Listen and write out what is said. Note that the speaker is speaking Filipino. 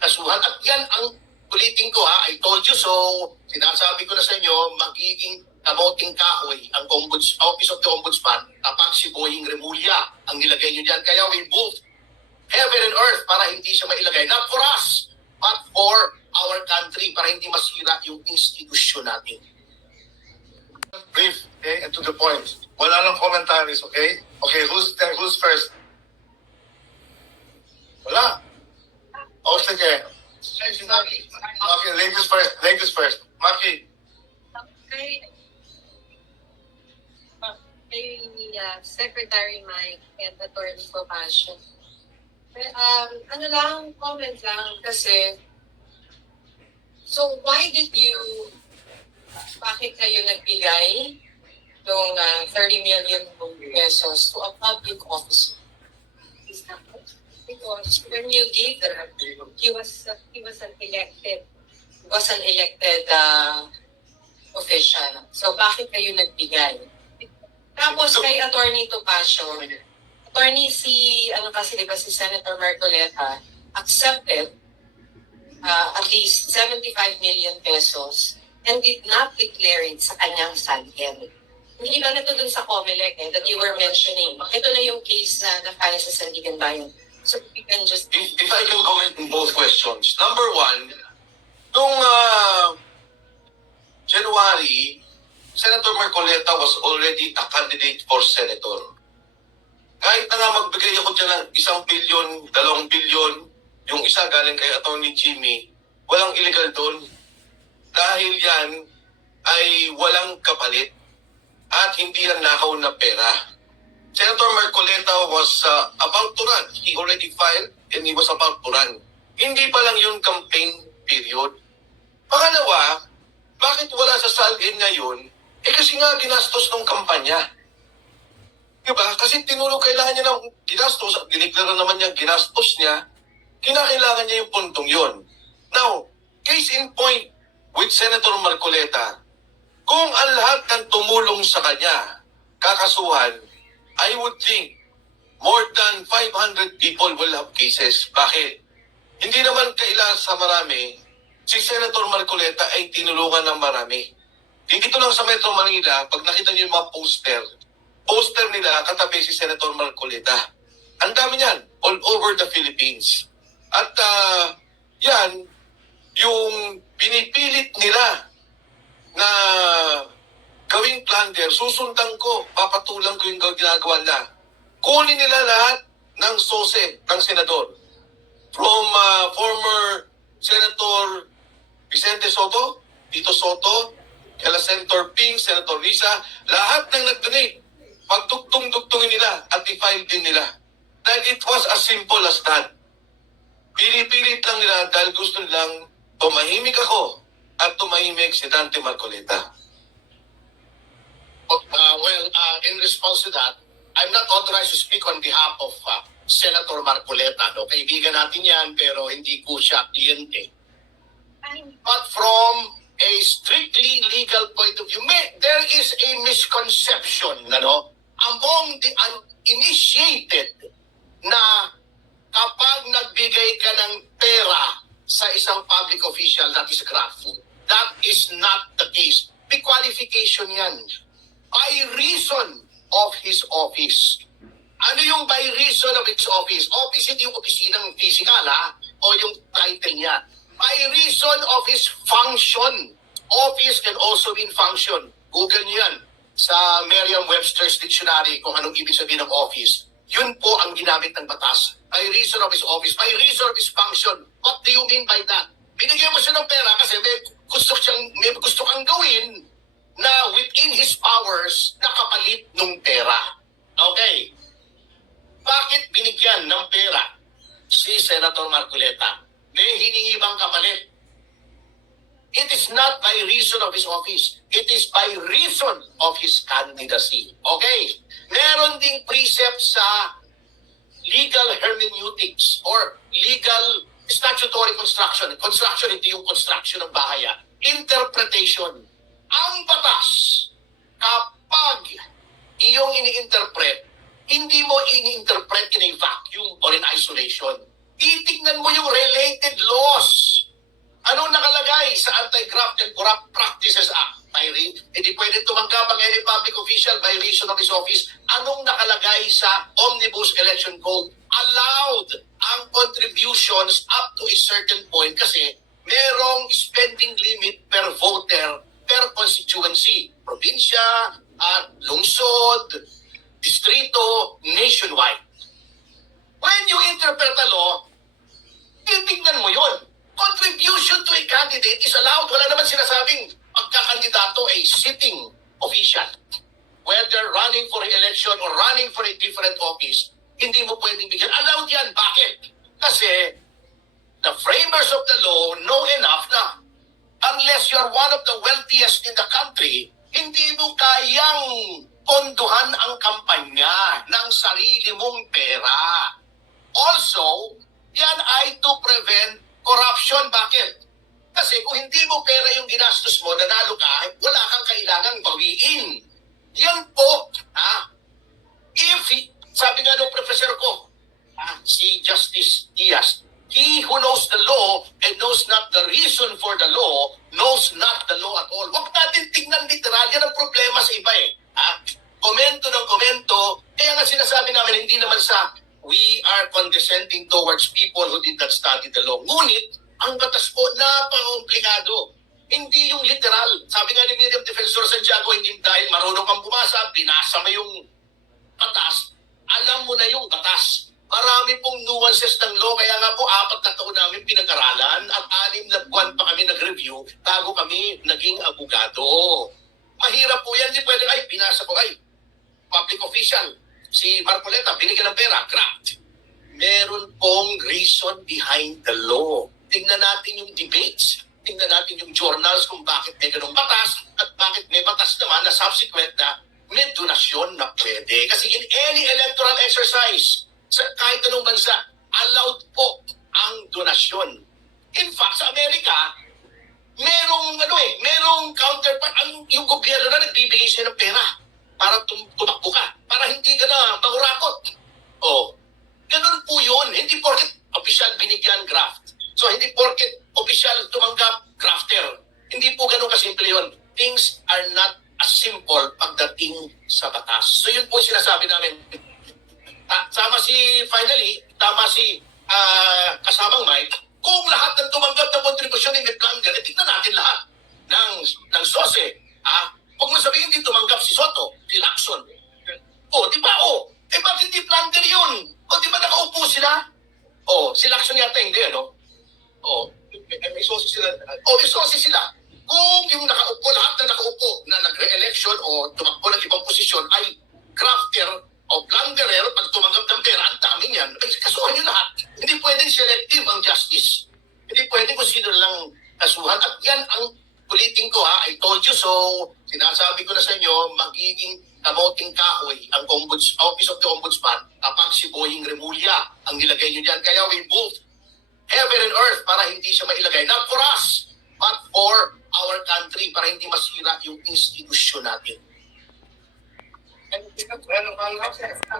kasuhan. At yan ang ulitin ko ha, I told you so, sinasabi ko na sa inyo, magiging kamoting kahoy ang Office of the Ombudsman kapag si Boying Remulla ang nilagay nyo dyan. Kaya we moved heaven and earth para hindi siya mailagay. Not for us, but for our country, para hindi masira yung institusyon natin. Brief, okay, and to the point. Wala nang commentaries, okay? Okay, who's first? Wala. Oh, sige. Okay, ladies first. Ladies first. Maki. Kay Secretary Mike and Attorney Compassion. Ano lang, comment lang kasi, so why did you, bakit kayo nagbigay ng 30 million pesos to a public officer? Because when you gave them, he was an elected official. So bakit kayo nagbigay? Tapos kay Attorney Topacio, attorney si Senator Marcoleta accepted at least 75 million pesos and did not declare it sa kanyang salary. Hindi ba na ito dun sa COMELEC that you were mentioning? Ito na yung case na na-file sa Sandigan Bayan. So we can just... If I can comment in both questions. Number one, nung January, Senator Marcoleta was already a candidate for senator. Kahit na nga magbigay ako dyan ng 1 billion, 2 billion, yung isa galing kay Attorney Jimmy, walang illegal doon. Dahil yan ay walang kapalit at hindi yan nakaw na pera. Senator Marcoleta was about to run. He already filed and he was about to run. Hindi pa lang yung campaign period. Pangalawa, bakit wala sa salin ngayon? Kasi nga ginastos ng kampanya. Diba? Kasi kailangan niya ng ginastos at diniklara naman niya ginastos niya, kinakailangan niya yung puntong yon. Now, case in point with Senator Marcoleta, kung ang lahat ng tumulong sa kanya, kakasuhan, I would think more than 500 people will have cases. Bakit? Hindi naman kailangan sa marami, si Senator Marcoleta ay tinulungan ng marami. Dito lang sa Metro Manila, pag nakita niyo yung mga poster nila katabi si Senator Marcoleta. Ang dami niyan, all over the Philippines. At yan, yung pinipilit nila na gawing plunder, susundan ko, papatulang ko yung ginagawa nila. Kunin nila lahat ng sose ng senador. From former Senator Vicente Soto, Tito Soto, kala Senator Ping, Senator Risa, lahat ng nag-donate, pagdugtong-dugtongin nila at i-file din nila. Dahil it was as simple as that. Pili-pilit lang nila dahil gusto nilang tumahimik ako at tumahimik si Dante Marcoleta. In response to that, I'm not authorized to speak on behalf of Senator Marcoleta. No? Kaibigan natin yan, pero hindi ko siya kliyente. But from a strictly legal point of view, there is a misconception among the uninitiated na kapag nagbigay ka ng pera sa isang public official, that is graft. That is not the case. May qualification yan. By reason of his office. Ano yung by reason of his office? Office hindi yung opisinang physical o yung title niya. By reason of his function. Office can also mean function. Google niyo yan sa Merriam-Webster's dictionary kung anong ibig sabihin ng office. Yun po ang ginamit ng batas. By reason of his office, by reason of his function. What do you mean by that? Binigyan mo siya ng pera kasi may gusto kang gawin na within his powers nakapalit ng pera. Okay. Bakit binigyan ng pera si Senator Marcoleta? May hiningi bang kapalit? It is not by reason of his office. It is by reason of his candidacy. Okay? Meron ding precept sa legal hermeneutics or legal statutory construction. Construction, hindi yung construction ng bahay. Interpretation. Ang batas, kapag iyong ini-interpret, hindi mo ini-interpret in a vacuum or in isolation. Titignan mo yung related and Corrupt Practices Act. Hindi pwede tumanggap ang any public official by reason of his office. Anong nakalagay sa Omnibus Election Code? Allowed ang contributions up to a certain point kasi merong spending limit per voter per constituency. Probinsya, lungsod, distrito, nationwide. When you interpret a law, titignan mo yun. Contribution to a candidate is allowed. Wala naman sinasabing pagkakandidato ay sitting official. Whether running for election or running for a different office, hindi mo pwedeng bigyan. Allowed yan. Bakit? Kasi the framers of the law know enough na unless you're one of the wealthiest in the country, hindi mo kayang ponduhan ang kampanya ng sarili mong pera. Also, yan ay to prevent corruption. Bakit? Kasi kung hindi mo pera yung ginastos mo, nanalo ka, wala kang kailangang bawiin. Yan po, sabi nga nung professor ko, si Justice Diaz, he who knows the law and knows not the reason for the law, knows not the law at all. Huwag natin tingnan literal, yan ang problema sa iba eh. Komento ng komento, kaya nga sinasabi namin, hindi naman sa we are condescending towards people who did not study the law. Ngunit, ang batas po, napaka-komplikado. Hindi yung literal. Sabi nga ni Miriam Defensor Santiago, hindi dahil marunong kang bumasa, binasa mo yung batas, alam mo na yung batas. Marami pong nuances ng law, kaya nga po 4 na taon namin pinag-aralan at 6 na buwan pa kami nag-review bago kami naging abogado. Mahirap po yan, hindi pwede, binasa ko, public official, si Marcoleta, binigyan ng pera, graft. Meron pong reason behind the law. Tingnan natin yung debates, tingnan natin yung journals kung bakit may ganong batas at bakit may batas naman na subsequent na may donasyon na pwede. Kasi in any electoral exercise, sa kahit anong bansa, allowed po ang donasyon. In fact, sa Amerika, merong counterpart, yung gobyerno na nagbibigay siya ng pera para tumakbo ka, para hindi ka na mahurakot. Ganun po yun. Hindi porket official binigyan graft. So, hindi porket official tumanggap grafter. Hindi po ganun kasimple yun. Things are not as simple pagdating sa batas. So, yun po yung sinasabi namin. Tama si kasamang Mike, kung lahat ng tumanggap ng kontribusyon ay may plunder, tignan natin lahat ng SOSE. Huwag mo sabihin hindi tumanggap si Soto, si Lacson. Di ba? Bakit hindi plunder yun? Di ba nakaupo sila? Si Lacson yata hindi, ano? May SOSE sila. May SOSE sila. Kung yung nakaupo, lahat na nakaupo na nagre-election o tumakbo ng ibang posisyon ay crafter o plunderer pag tumanggap ng pera, ang dami niyan. Kasuhan nyo lahat. Hindi pwedeng selective ang justice. Hindi pwedeng kung sino lang kasuhan. At yan ang ulitin ko I told you so. Sinasabi ko na sa inyo, magiging kamoting kahoy ang Office of the Ombudsman kapag si Boying Remulla ang nilagay nyo dyan. Kaya we moved heaven and earth para hindi siya mailagay. Not for us, but for our country, para hindi masira yung institusyon natin.